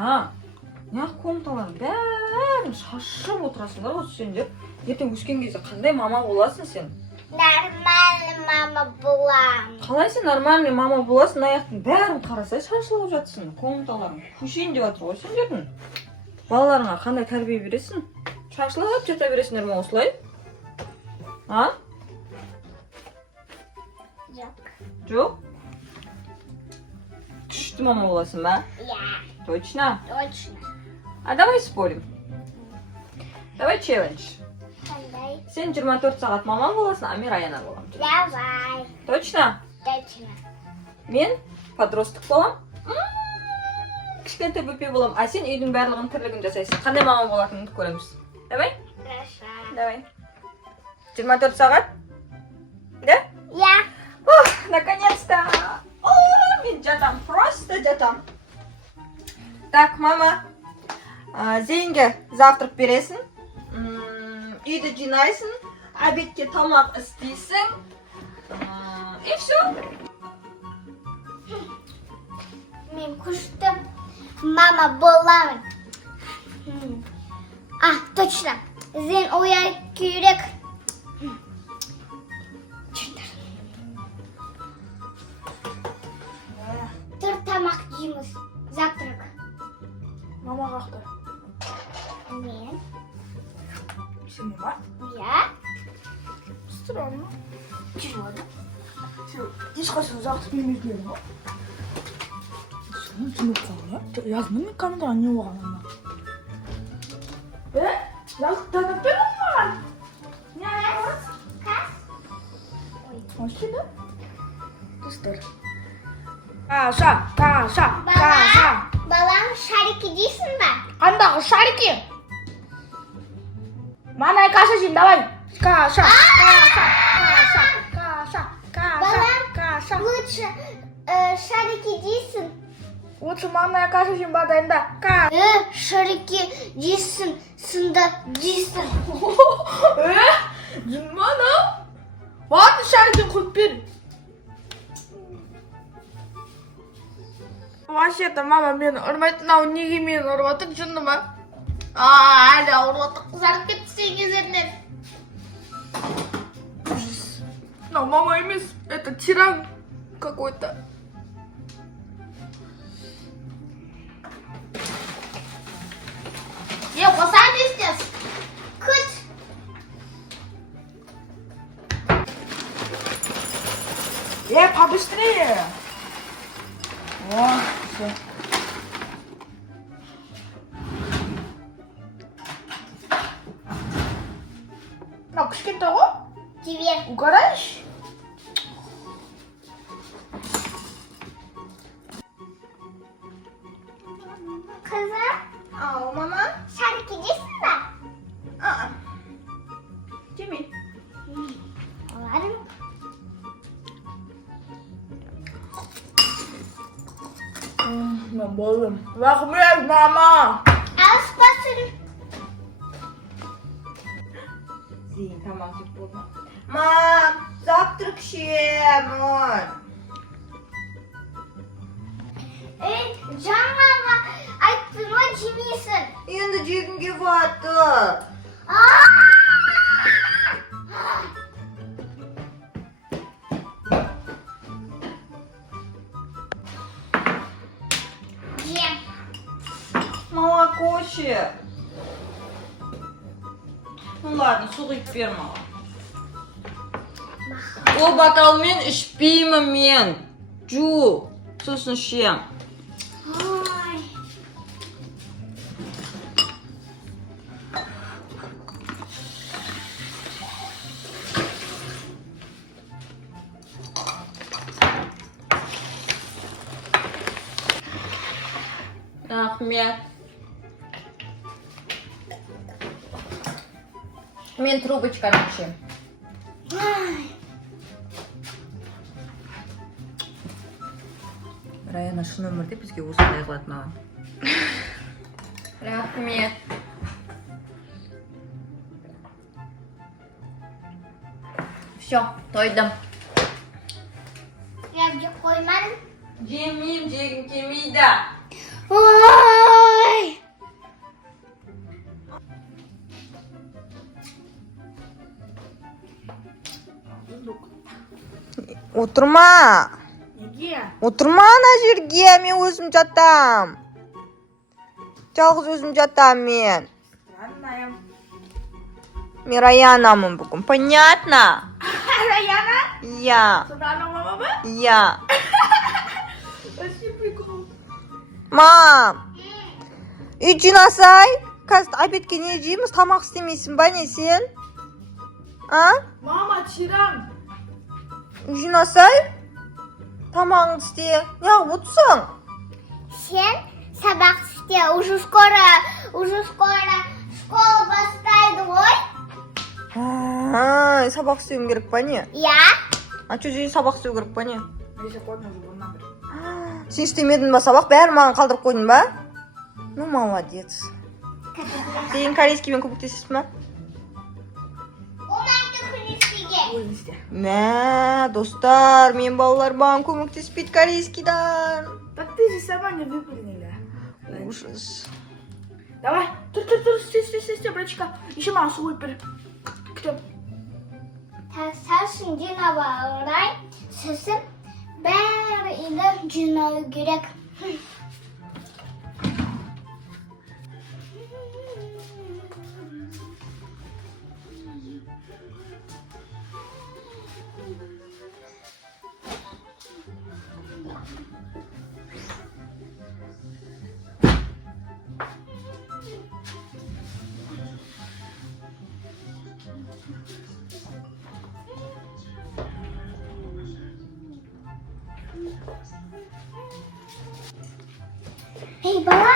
ана неғып комнаталардың бәрін шашып отырасыңдар осы сендер. Ертең өскен кезде қандай мама боласың сен? Нормальный мама боламын. Қалай сен нормальный мама боласың? Аяқтың бәрін қарасай шашылып жатсың. Комнаталарың көшейін деп жатыр ғой сендердің. Балаларыңа қандай тәрбие бересің? Шашылып жата бересіңдер ме осылай? А? Жоқ? Күшті мама боласың ба? Я. Точно? Точно. А давай спорим. Давай челлендж. Қандай? Сен 24 сағат мама боласың, а мен Аяна боламын. Давай. Точно? Точно. Мен подросток болам. Кішкентай бөпе болам, а сен үйдің барлығын тірлігін жасайсың. Қандай мама болатыныңды көреміз. Давай? Хорошо. Давай. 24 сағат? Да? Я. Наконец-то! О, мен жатам, просто жатам. Так, мама, Зейнге завтрак бересің, үйді жинайсың, обедке тамақ істейсің, и все. Мен күшті мама боламын. Точно. Зен ояу керек. Тұр тамақ жейміз. Завтрак. Мама қақты? Мен. Сен мама? Я. Странно. Чего? ешқашан завтрак бермейтін еді ғой. Соны жұмып қалды. Яғни мен камера не болған ана. Завтрак беріп маған? Не аямыз? Вообще да? Достар. Каша. Балам, шарики дейсің ба? Қандағы шарики? Мана каша жеймін, давай. Каша. Балам, лучше шарики дейсің. Лучше мана каша жеймін, ба дайында. Шарики дейсің, сында дейсің. Мана? Ладно, шарики қойып бер. Вообще-то мама мені ұрмайтын, ау неге мені ұрып отыр, жынды ма? Әлі ұрып отыр, қызарып кетсең кезерінен. Но мама емес, это тиран какой-то. Қосай дестес. Күт. Побыстрее. О, все. Кішкентай ғой? Тебе. Угораешь? Қызым, Ау, мама? шарики дейсің ба? Жемейді. Оладым. Мен болдым. Рахмет, мама. Алыспасын. Зейін, тамақ жеп болма. Мам, завтрак ішемін. Жаңағы айттың ғой жемейсің. Енді жегім келіп жатыр. Жем. Молоко ше. Ну ладно, су құйып бер маған. Ол бокалмен ішпеймін мен. Жу, сосын ішем. Ой. Рахмет. Мен трубочкамен ішем. Раяна шын өмірде бізге осындай қылады маған. Рахмет. Все, тойдым. Я жеп қоймадым. Жемеймін, жегім келмейді. Ой. Отырма. Неге? Отырма ана жерге, мен өзім жатам. Жалғыз өзім жатам мен. Странная. Мен Раянамын бүгін. Понятно? Раяна? Иә. Сонда мама ба? Иә. Вообще прикол. Мам. Үй жинасай. Қазір обедке не жейміз? Тамақ істемейсің ба не сен? А? Мама, тиран. Үй жинасай. Тамағыңды істе. Неғып отырсың? Сен сабақ істе. Уже скоро школа бастайды ғой. Сабақ істеуім керек па не? Иә. А что здесь сабақ істеу керек па не? Несі қойдың уже бұнdan бір. Сен істемедің ба сабақ? Бәрін маған қалдырып қойдың ба? Ну, молодец. Сен корейскиймен көмектесесің ба? Оларды күнестеге. Өзің істе. Мә, достар, мен балалар маған көмектеспейді корейскийдан. Так ты же сама не выполнила. Ужас. Давай, тур, істе, братчика. Еще маған су қойып бер. Күтем. Сәрсін жинап алай. Сосын бәрі үйді жинау керек. Эй, бала,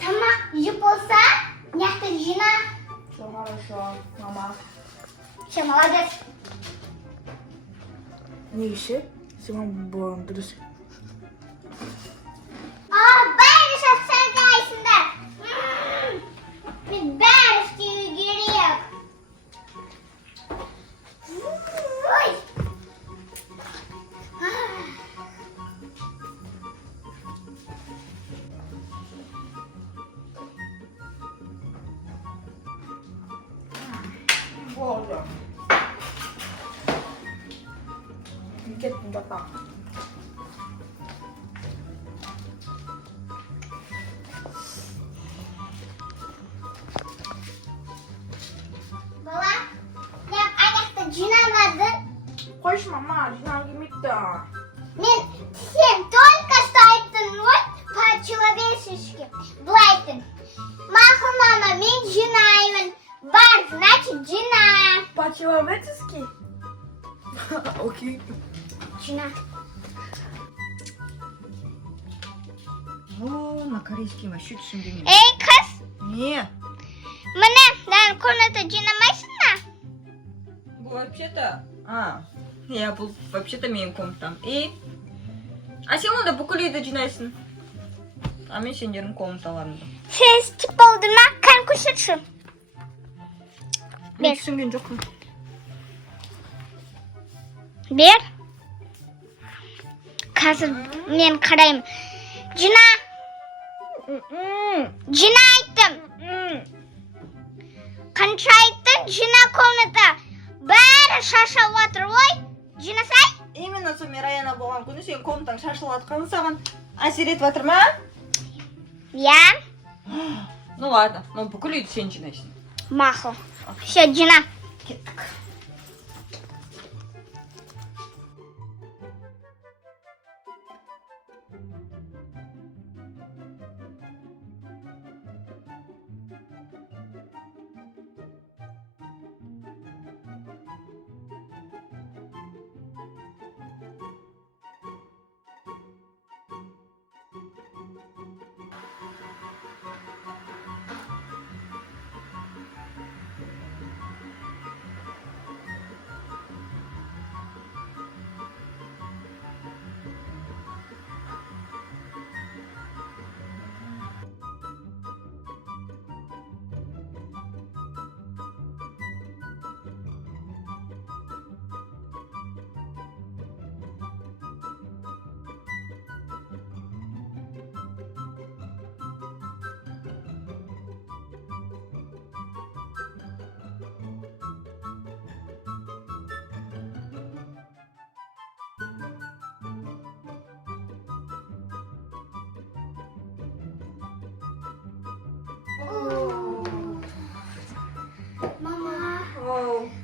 тамақ жеп болса, мықты жина. Все хорошо, мама. Все, молодец. Не іші? Сен болған дұрыс. Бәрі жасағайсыңдар. Біз бәрі істеу керек. Ой. Болды. Кеттім жатам. Бала, мен аяқты жинамадың. Қойшы, мама, жинау келмейді. Сен только что айттың ғой, по-человечески. Былай айттың. Мақұл, мама, мен жинаймын. Бар, значит, жина. По-человечески? Окей. Жина. О, на корейский вообще түсінбеймін. Ей, қыз, Не, міне, дан комната жинамайсың ба? бұл вообще-то... Я бұл вообще-то менің комнатам. А сен онда бүкіл үйді жинайсың. А мен сендердің комнаталарыңды. Сен істеп болдың ма? Қан көрсетші. Мен түсінген жоқпын. Бер. Қазір мен қараймын. Жина. Жина айттым. Қанша айттың? Жина комната. Бәрі шашалып отыр ғой. Жинасай. Именно сол мен Раяна болған күні сен комнатаң шашылып жатқаны саған әсер етіп жатыр ма? Иә. Ну ладно, но бүкіл үйді сен жинайсың. Мақұл. Все, жина. Кеттік.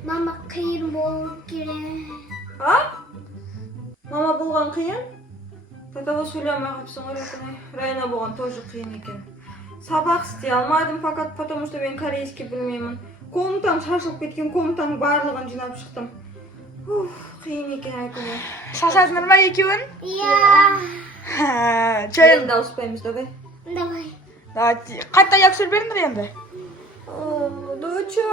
Мама қиын болу керек. А? Мама болған қиын? Тогда сөйлемей қапсың ғой, Райна болған тоже қиын екен. Сабақ істей алмадым фақат, потому что мен корейский білмеймін. Комнатам шашылып кеткен, комнатаның барлығын жинап шықтым. Қиын екен айкүні. Шашадыңдар ма екеуін? Иә. Чайын. Енді ауыспаймыз, давай. Давай. Қайта аяқ сөйлберіңдер енді. Доча.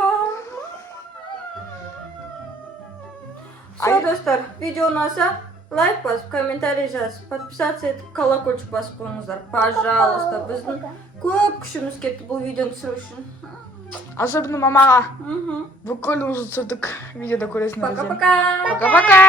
Все, достар, видео ұнаса, лайк басып, комментарий жазып, подписаться етіп, колокольчик басып қойыңыздар. Пожалуйста, біздің көп күшіміз кетті бұл видеоны түсіру үшін. Особенно мамаға. Бүкіл уже түсірдік видеода көресіңдер. Пока-пока. Пока-пока.